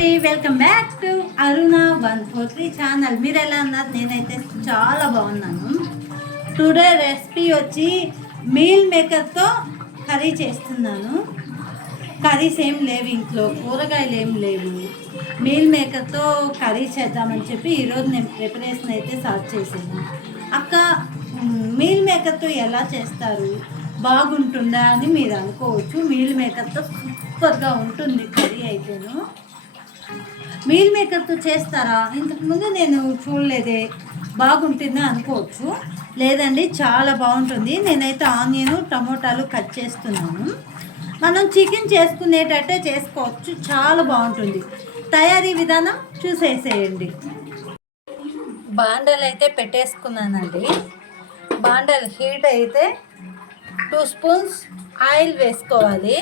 Welcome back to Aruna 143 channel. మీరు ఎలా ఉన్నారు? నేనైతే చాలా బాగున్నాను. టుడే రెసిపీ వచ్చి మీల్ మేకర్తో కర్రీ చేస్తున్నాను. కర్రీస్ ఏం లేవు, ఇంట్లో కూరగాయలు ఏం లేవు. మీల్ మేకర్తో కర్రీ చేద్దామని చెప్పి ఈరోజు నేను ప్రిపరేషన్ అయితే స్టార్ట్ చేశాను. అక్క, మీల్ మేకర్తో ఎలా చేస్తారు, బాగుంటుందా అని మీరు అనుకోవచ్చు. మీల్ మేకర్తో సూపర్గా ఉంటుంది కర్రీ అయితేను. మీల్ మేకర్తో చేస్తారా? ఇంతకుముందు నేను చూడలేదే, బాగుంటుందా అనుకోవచ్చు. లేదండి, చాలా బాగుంటుంది. నేనైతే ఆనియన్ టమోటాలు కట్ చేస్తున్నాను. మనం చికెన్ చేసుకునేటట్టే చేసుకోవచ్చు, చాలా బాగుంటుంది. తయారీ విధానం చూసేసేయండి. బాండలు అయితే పెట్టేసుకున్నానండి. బాండలు హీట్ అయితే 2 స్పూన్స్ ఆయిల్ వేసుకోవాలి.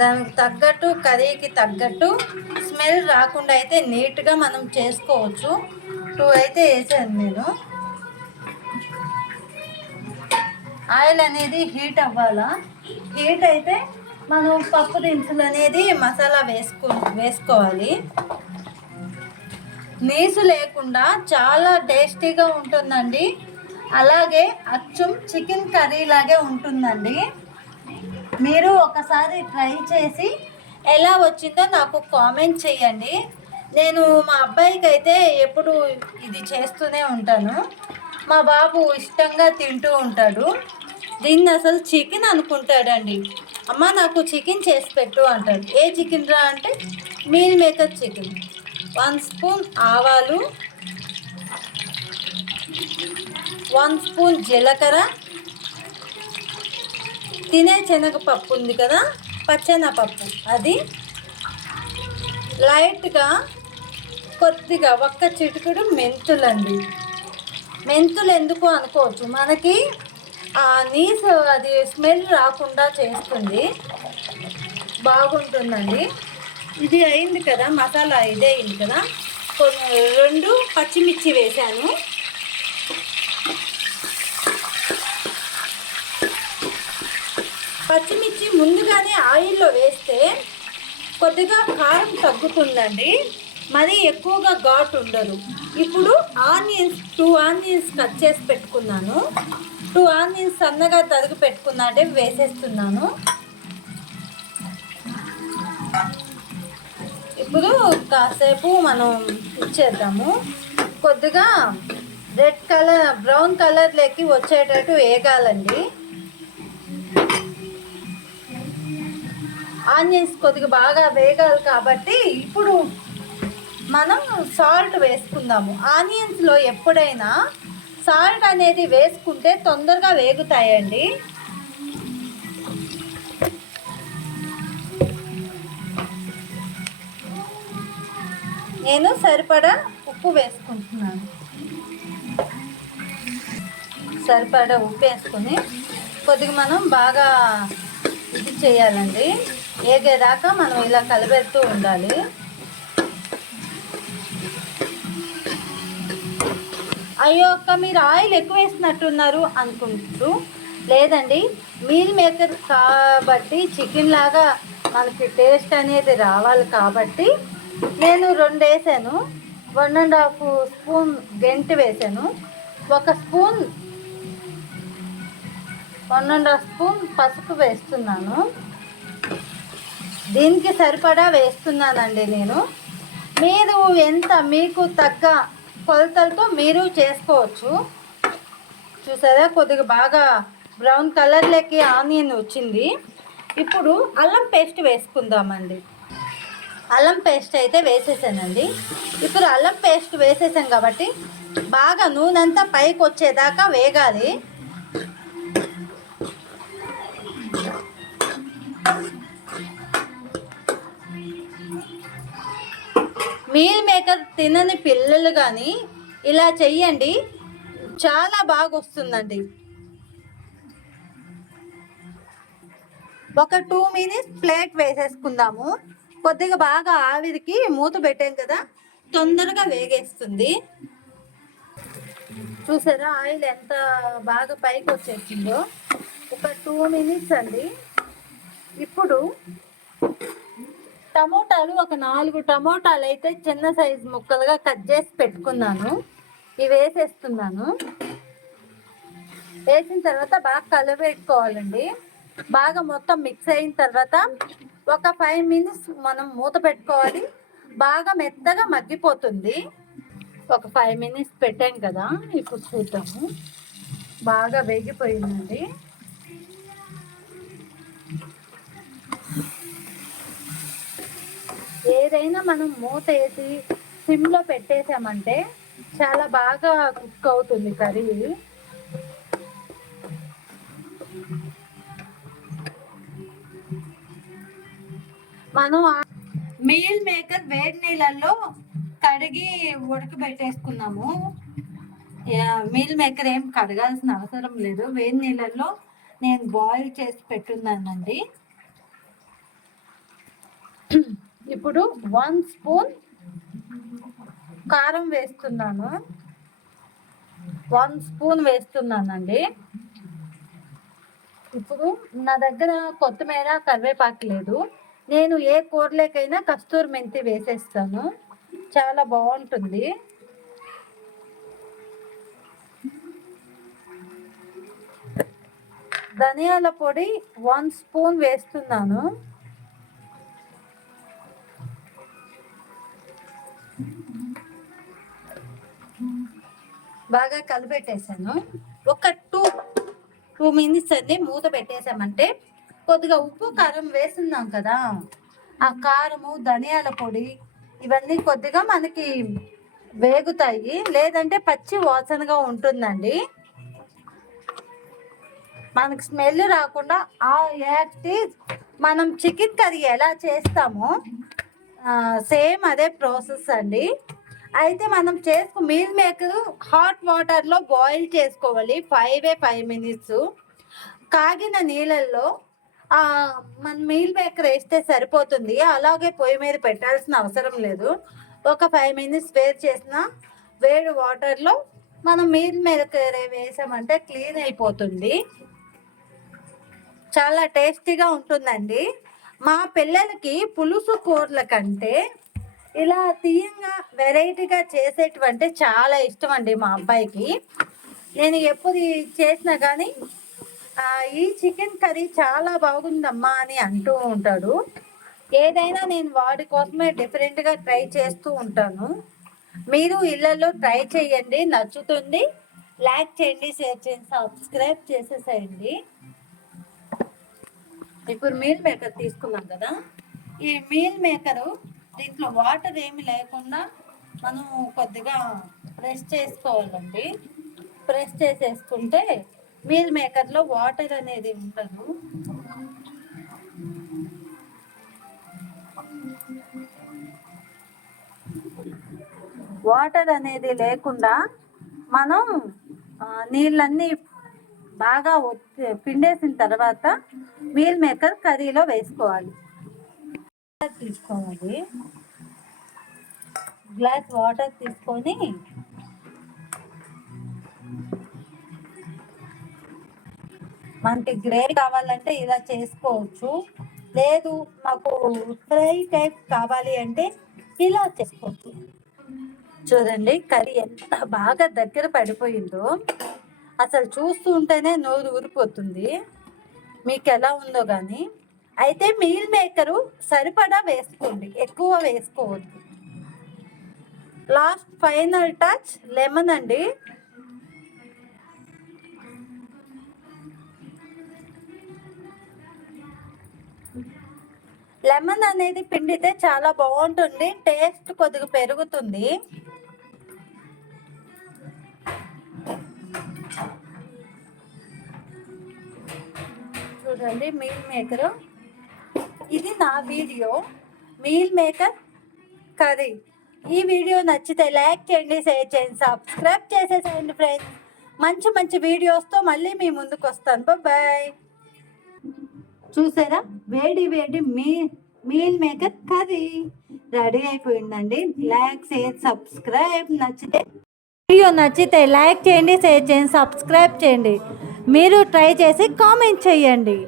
దానికి తగ్గట్టు, కర్రీకి తగ్గట్టు స్మెల్ రాకుండా అయితే నీట్గా మనం చేసుకోవచ్చు. 2 అయితే వేసాను నేను. ఆయిల్ అనేది హీట్ అవ్వాలా. హీట్ అయితే మనం పప్పు దినుసులు అనేది మసాలా వేసుకోవాలి. నీసు లేకుండా చాలా టేస్టీగా ఉంటుందండి. అలాగే అచ్చం చికెన్ కర్రీ లాగే ఉంటుందండి. మీరు ఒకసారి ట్రై చేసి ఎలా వచ్చిందో నాకు కామెంట్ చేయండి. నేను మా అబ్బాయికి అయితే ఎప్పుడు ఇది చేస్తూనే ఉంటాను. మా బాబు ఇష్టంగా తింటూ ఉంటాడు. దీన్ని అసలు చికెన్ అనుకుంటాడండి. అమ్మ, నాకు చికెన్ చేసి పెట్టు అంటాడు. ఏ చికెన్ రా అంటే మీల్ మేకర్ చికెన్. 1 స్పూన్ ఆవాలు, 1 స్పూన్ జీలకర్ర, తినే శనగపప్పు ఉంది కదా, పచ్చెనపప్పు, అది లైట్గా కొద్దిగా ఒక్క చిటికెడు మెంతులండి. మెంతులు ఎందుకు అనుకోవచ్చు, మనకి ఆ నీసు అది స్మెల్ రాకుండా చేస్తుంది, బాగుంటుందండి. ఇది అయింది కదా, మసాలా ఇదే అయింది కదా. 2 పచ్చిమిర్చి వేసాను. పచ్చిమిర్చి ముందుగానే ఆయిల్లో వేస్తే కొద్దిగా కారం తగ్గుతుందండి, మరీ ఎక్కువగా ఘాటు ఉండదు. ఇప్పుడు 2 ఆనియన్స్ కట్ చేసి పెట్టుకున్నాను. 2 ఆనియన్స్ సన్నగా తరిగి పెట్టుకున్నాడే వేసేస్తున్నాను. ఇప్పుడు కాసేపు మనం ఇచ్చేద్దాము. కొద్దిగా రెడ్ కలర్, బ్రౌన్ కలర్లోకి వచ్చేటట్టు వేగాలండి. ఆనియన్స్ కొద్దిగా బాగా వేగాలి కాబట్టి ఇప్పుడు మనం సాల్ట్ వేసుకుందాము. ఆనియన్స్లో ఎప్పుడైనా సాల్ట్ అనేది వేసుకుంటే తొందరగా వేగుతాయండి. నేను సరిపడా ఉప్పు వేసుకుంటున్నాను. సరిపడా ఉప్పు వేసుకొని కొద్దిగా మనం బాగా ఇది చేయాలండి. ఏగేదాకా మనం ఇలా కలిపెడుతూ ఉండాలి. అయ్యో అక్క, మీరు ఆయిల్ ఎక్కువ వేసినట్టున్నారు అనుకుంటారు. లేదండి, మీల్ మేకర్ కాబట్టి చికెన్ లాగా మనకి టేస్ట్ అనేది రావాలి కాబట్టి నేను 2 వేసాను. 1.5 స్పూన్ గెంటి వేసాను. 1 స్పూన్ 1.5 స్పూన్ పసుపు వేస్తున్నాను. దీనికి సరిపడా వేస్తున్నానండి నేను. మీరు ఎంత మీకు తగ్గ కొలతలతో మీరు చేసుకోవచ్చు. చూసారా, కొద్దిగా బాగా బ్రౌన్ కలర్లోకి ఆనియన్ వచ్చింది. ఇప్పుడు అల్లం పేస్ట్ వేసుకుందామండి. అల్లం పేస్ట్ అయితే వేసేసానండి. ఇప్పుడు అల్లం పేస్ట్ వేసేసాం కాబట్టి బాగా నూనె అంతా పైకి వచ్చేదాకా వేగాలి. మీల్ మేకర్ తినని పిల్లలు కానీ ఇలా చెయ్యండి, చాలా బాగా వస్తుందండి. ఒక 2 మినిట్స్ ప్లేట్ వేసేసుకుందాము. కొద్దిగా బాగా ఆవిరికి మూత పెట్టాం కదా, తొందరగా వేగేస్తుంది. చూసారా ఆయిల్ ఎంత బాగా పైకి వచ్చేసిందో. ఒక 2 మినిట్స్ అండి. ఇప్పుడు టమోటాలు ఒక 4 టమోటాలు అయితే చిన్న సైజు ముక్కలుగా కట్ చేసి పెట్టుకున్నాను. ఇవి వేసేస్తున్నాను. వేసిన తర్వాత బాగా కలబెట్టుకోవాలండి. బాగా మొత్తం మిక్స్ అయిన తర్వాత ఒక 5 మినిట్స్ మనం మూత పెట్టుకోవాలి. బాగా మెత్తగా మగ్గిపోతుంది. ఒక 5 మినిట్స్ పెట్టాం కదా, ఇప్పుడు చూద్దాము. బాగా వేగిపోయిందండి. ఏదైనా మనం మూత వేసి సిమ్లో పెట్టేసామంటే చాలా బాగా కుక్ అవుతుంది కర్రీ. మనం మీల్ మేకర్ వేడి నీళ్ళల్లో కడిగి ఉడకబెట్టేసుకున్నాము. మీల్ మేకర్ ఏం కడగాల్సిన అవసరం లేదు. వేడి నీళ్ళల్లో నేను బాయిల్ చేసి పెట్టున్నానండి. ఇప్పుడు 1 స్పూన్ కారం వేస్తున్నాను. 1 స్పూన్ వేస్తున్నానండి. ఇప్పుడు నా దగ్గర కొత్తిమీర కరివేపాకు లేదు. నేను ఏ కూరలేకైనా కస్తూరి మెంతి వేసేస్తాను, చాలా బాగుంటుంది. ధనియాల పొడి 1 స్పూన్ వేస్తున్నాను. బాగా కలిపెట్టేసాను. ఒక 2 మినిట్స్ అండి మూత పెట్టేసామంటే కొద్దిగా ఉప్పు కారం వేస్తున్నాం కదా, ఆ కారము ధనియాల పొడి ఇవన్నీ కొద్దిగా మనకి వేగుతాయి. లేదంటే పచ్చి వాసనగా ఉంటుందండి. మనకి స్మెల్ రాకుండా ఆ యాక్టివ్ మనం చికెన్ కర్రీ ఎలా చేస్తామో సేమ్ అదే ప్రాసెస్ అండి. అయితే మనం మీల్ మేకర్ హాట్ వాటర్లో బాయిల్ చేసుకోవాలి 5 మినిట్స్. కాగిన నీళ్ళల్లో మన మీల్ మేకర్ వేస్తే సరిపోతుంది. అలాగే పొయ్యి మీద పెట్టాల్సిన అవసరం లేదు. ఒక 5 మినిట్స్ వేడి చేసిన వేడి వాటర్లో మనం మీల్ మేకర్ వేసామంటే క్లీన్ అయిపోతుంది. చాలా టేస్టీగా ఉంటుందండి. మా పిల్లలకి పులుసు కూరల కంటే ఇలా తీయంగా వెరైటీగా చేసేటువంటి చాలా ఇష్టం అండి మా అబ్బాయికి. నేను ఎప్పుడు చేసినా కానీ ఈ చికెన్ కర్రీ చాలా బాగుందమ్మా అని అంటూ ఉంటాడు. ఏదైనా నేను వాడి కోసమే డిఫరెంట్గా ట్రై చేస్తూ ఉంటాను. మీరు ఇళ్ళల్లో ట్రై చేయండి, నచ్చుతుంది. లైక్ చేయండి, షేర్ చేయండి, సబ్స్క్రైబ్ చేసేసేయండి. ఇప్పుడు మీల్ మేకర్ తీసుకున్నాం కదా, ఈ మీల్ మేకరు దీంట్లో వాటర్ ఏమి లేకుండా మనం కొద్దిగా ప్రెస్ చేసుకోవాలండి. ప్రెస్ చేసేసుకుంటే మీల్ మేకర్లో వాటర్ అనేది ఉండదు. వాటర్ అనేది లేకుండా మనం నీళ్ళన్నీ బాగా పిండేసిన తర్వాత మీల్ మేకర్ కర్రీలో వేసుకోవాలి. తీసుకోవాలి, గ్లాస్ వాటర్ తీసుకొని మనకి గ్రేవీ కావాలంటే ఇలా చేసుకోవచ్చు. లేదు మాకు ఫ్రై టైప్ కావాలి అంటే ఇలా చేసుకోవచ్చు. చూడండి కర్రీ ఎంత బాగా దగ్గర పడిపోయిందో, అసలు చూస్తూ ఉంటేనే నోరు ఊరిపోతుంది. మీకు ఎలా ఉందో కానీ. అయితే మీల్ మేకరు సరిపడా వేసుకోండి, ఎక్కువ వేసుకోవద్దు. లాస్ట్ ఫైనల్ టచ్ లెమన్ అండి. లెమన్ అనేది పిండితే చాలా బాగుంటుంది, టేస్ట్ కొద్దిగా పెరుగుతుంది. చూడండి మీల్ మేకరు. ఇది నా వీడియో మీల్ మేకర్ కర్రీ. ఈ వీడియో నచ్చితే లైక్ చేయండి, షేర్ చేయండి, సబ్స్క్రైబ్ చేసేసేయండి ఫ్రెండ్స్. మంచి మంచి వీడియోస్తో మళ్ళీ మీ ముందుకు వస్తాను. బాయ్. చూసారా, వేడి వేడి మీల్ మేకర్ కర్రీ రెడీ అయిపోయిందండి. Like share subscribe. వీడియో నచ్చితే లైక్ చేయండి, షేర్ చేయండి, సబ్స్క్రైబ్ చేయండి. మీరు ట్రై చేసి కామెంట్ చేయండి.